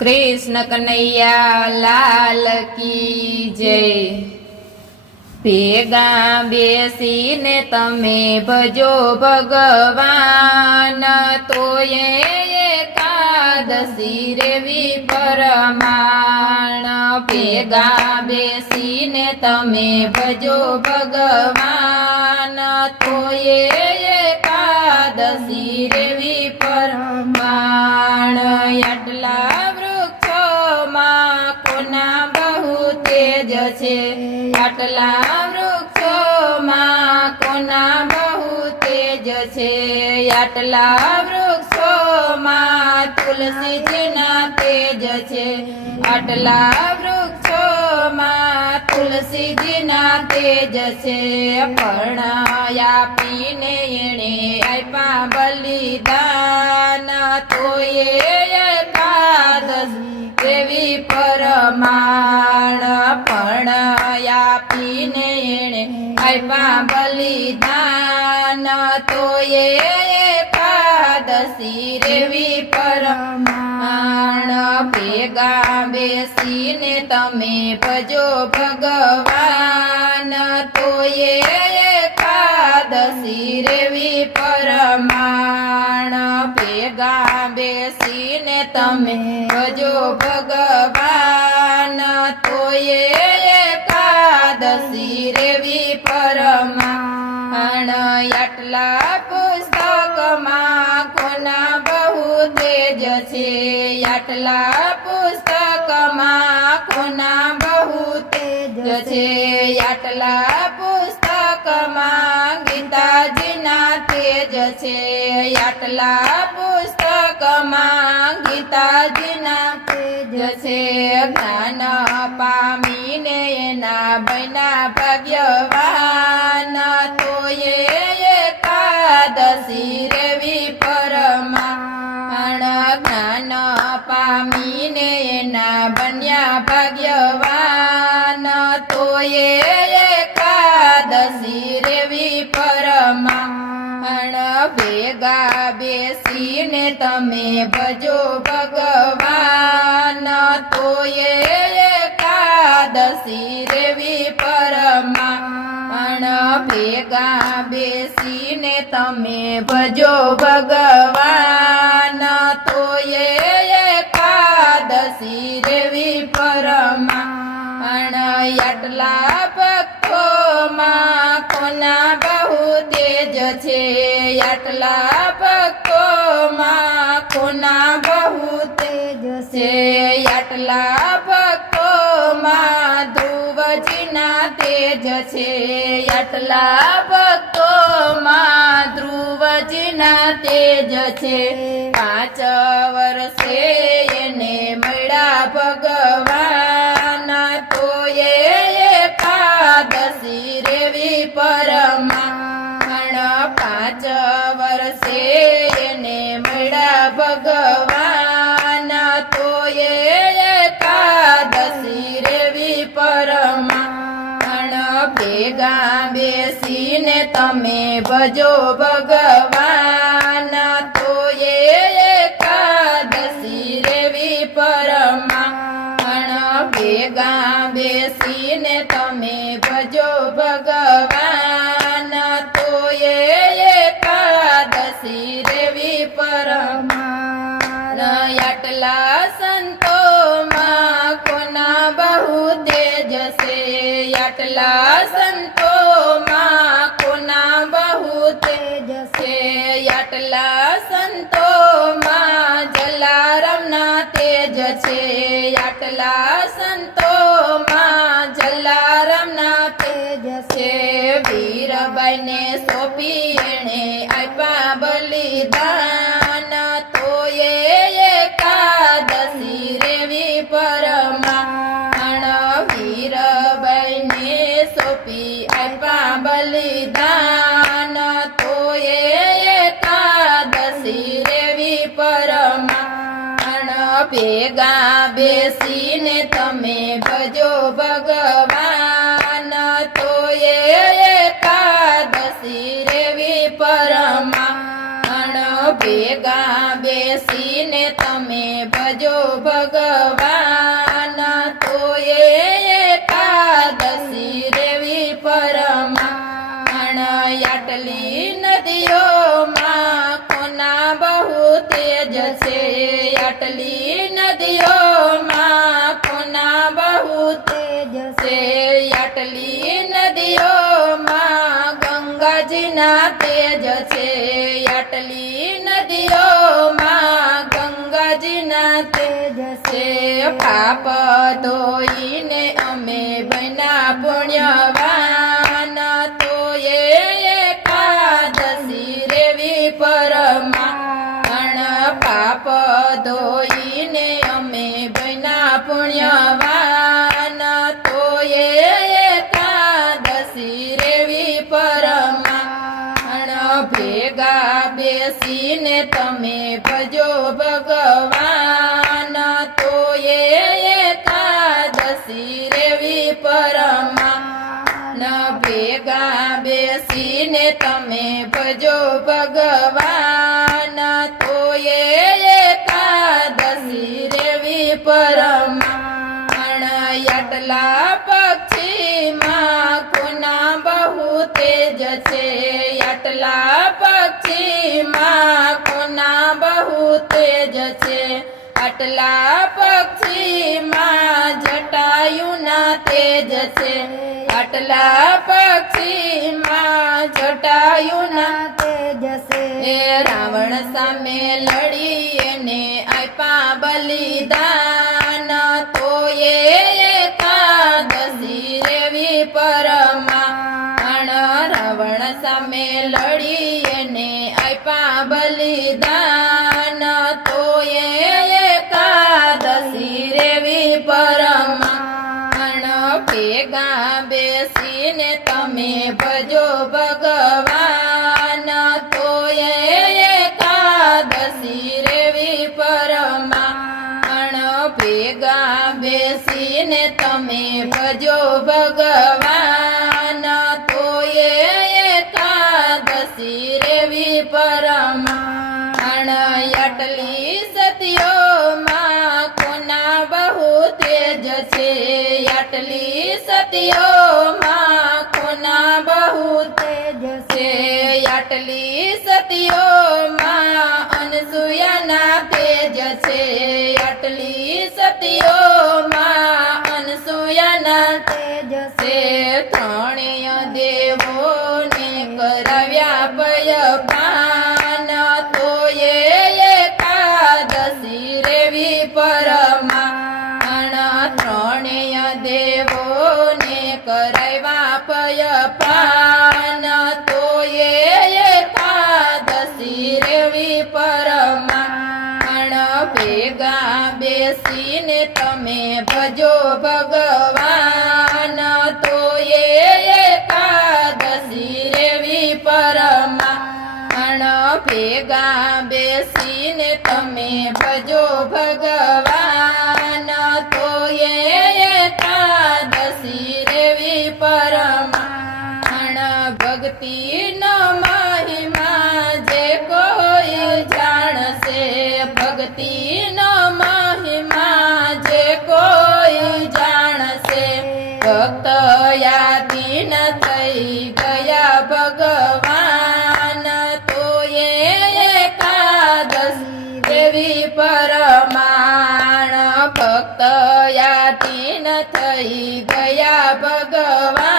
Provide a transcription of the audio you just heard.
कृष्ण कन्हैया लाल की जय। भेगा बेसीने तमे भजो भगवान, तो ये एकादशी रेवी परमाण। भेगा बेसीने तमे भजो भगवान, तो ये एकादशी रेवी परमाण। आटला वृक्षोमां कोना बहु तेज छे, आटला वृक्षोमां कोना बहु तेज छे। आटला वृक्षोमां तुलसीजीना तेज छे, आटला वृक्षोमां तुलसीजीना तेज छे। पर्णया पीने एणे आप्या बलिदान, तो ये एकादशी देवी परमाण। पर्णया पीने एणे आप्या बलिदान, तो ये एकादशी देवी परमाण। भेगा बेसीने तमे भजो भगवान, तो ये एकादशी देवी परमाण। भेगा बेसीने तमे भजो भगवान, तो ये एकादशी देवी परमाण। आटला पुस्तकमां कोना बहु तेज छे, आटला पुस्तकमां कोना बहु तेज छे। आटला पुस्तकमां गीताजीना तेज छे, आटला पुस्तकमां गीताजीना तेज छे। ज्ञान पामीने एना बन्या भाग्यवान, तो ये एकादशी देवी परमाण। ज्ञान पामीने एना बन्या भाग्यवान, तो ये एकादशी देवी परमाण। भेगा बेसीने तमे भजो भगवान, तो ये एकादशी देवी परमाण। भेगा बेसीने तमे भजो भगवान, तो ये एकादशी देवी परमाण। आटला भक्तोमां कोना बहु तेज छे, आटला भक्तोमां कोना बहु तेज छे। आटला भक्तोमां ध्रुवजीना तेज छे, आटला भक्तोमां ध्रुवजीना तेज छे। 5 वर्षे एने मळ्या भगवान, तो ये एकादशी देवी परमाण। 5 वर्षे एने मळ्या भगवान, तो ये एकादशी देवी परमाण। भेगा बेसीने तमे भजो भगवान, तो ये एकादशी देवी परमाण। भेगा बेसीने तमे भजो भगवान, तो ये एकादशी देवी परमाण। आटला संतोमां कोना बहु तेज छे, आटला संतोमां कोना बहु तेज छे। आटला संतोमां जलारामना तेज छे, आटला संतोमां जलारामना तेज छे। वीरबाईने सोंपी एणे आप्या बलिदान, तो ये एकादशी देवी परमाण। वीरबाईने सोंपी आप्या बलिदान, तो ये एकादशी देवी परमाण। भेगा बेसीने तमे भजो भगवान, तो ये एकादशी देवी परमाण। भेगा बेसीने तमे भजो भगवान। ભગવાન તો એકાદશી રેવી પરમાણ આટલી નદીઓમાં કોના બહુ તેજ છે આટલી નદીઓમાં કોના બહુ તેજ છે આટલી નદીઓમાં ગંગાજીના તેજ છે આટલી નદીઓમાં ગંગાજીના તેજ છે પાપ ધોઈને અમે બન્યા પુણ્યવાન તો એકાદશી રેવી પરમાણ પાપ ધોઈને અમે બન્યા પુણ્યવાન તો એકાદશી રેવી પરમાણ ભેગા બેસીને તમે ભજો ભગવાન તો એકાદશી રેવી પરમાણ ભેગા બેસીને તમે ભજો ભગવાન તો એકાદશી રેવી પરમાણ આટલા પક્ષીમાં કોના બહુ તેજ છે આટલા પક્ષીમાં કોના બહુ તેજ છે આટલા પક્ષીમાં જટાયુના તેજ છે આટલા પક્ષીમાં જટાયુના તેજ છે રાવણ સામે લડી એને આપ્યા બલિદાન તો એકાદશી રેવી પરમાણ રાવણ સામે લડી એને આપ્યા બલિદાન તો એકાદશી રેવી પરમાણ ભેગા બેસીને તમે ભજો ભગવાન તો એકાદશી રેવી પરમાણ ભેગા બેસીને તમે ભજો ભગવાન તો એકાદશી રેવી પરમાણ આટલી સતીઓમાં કોના બહુ તેજ છે આટલી સતીઓમાં કોના બહુ તેજ છે આટલી સતીઓમાં અનસૂયાના તેજ છે આટલી સતીઓમાં અનસૂયાના તેજ છે ત્રણેય દેવોને કરાવ્યા ભયપાન તો એકાદશી રેવી પરમાણ ત્રણેય દેવોને કરાવ્યા ભયપાન તો એકાદશી રેવી પરમાણ ભેગા બેસીને તમે ભજો ભગવાન તો એકાદશી રેવી પરમાણ ભેગા બેસીને તમે ભજો ભગવાન તો એકાદશી રેવી પરમાણ ભક્તિનો મહિમા જે કોઈ જાણશે ભક્તિનો મહિમા જે કોઈ જાણશે ભક્ત યાદીન થઈ ગયા ભગવાન તો એકાદશી રેવી પરમાણ ભક્ત યાદીન થઈ ગયા ભગવાન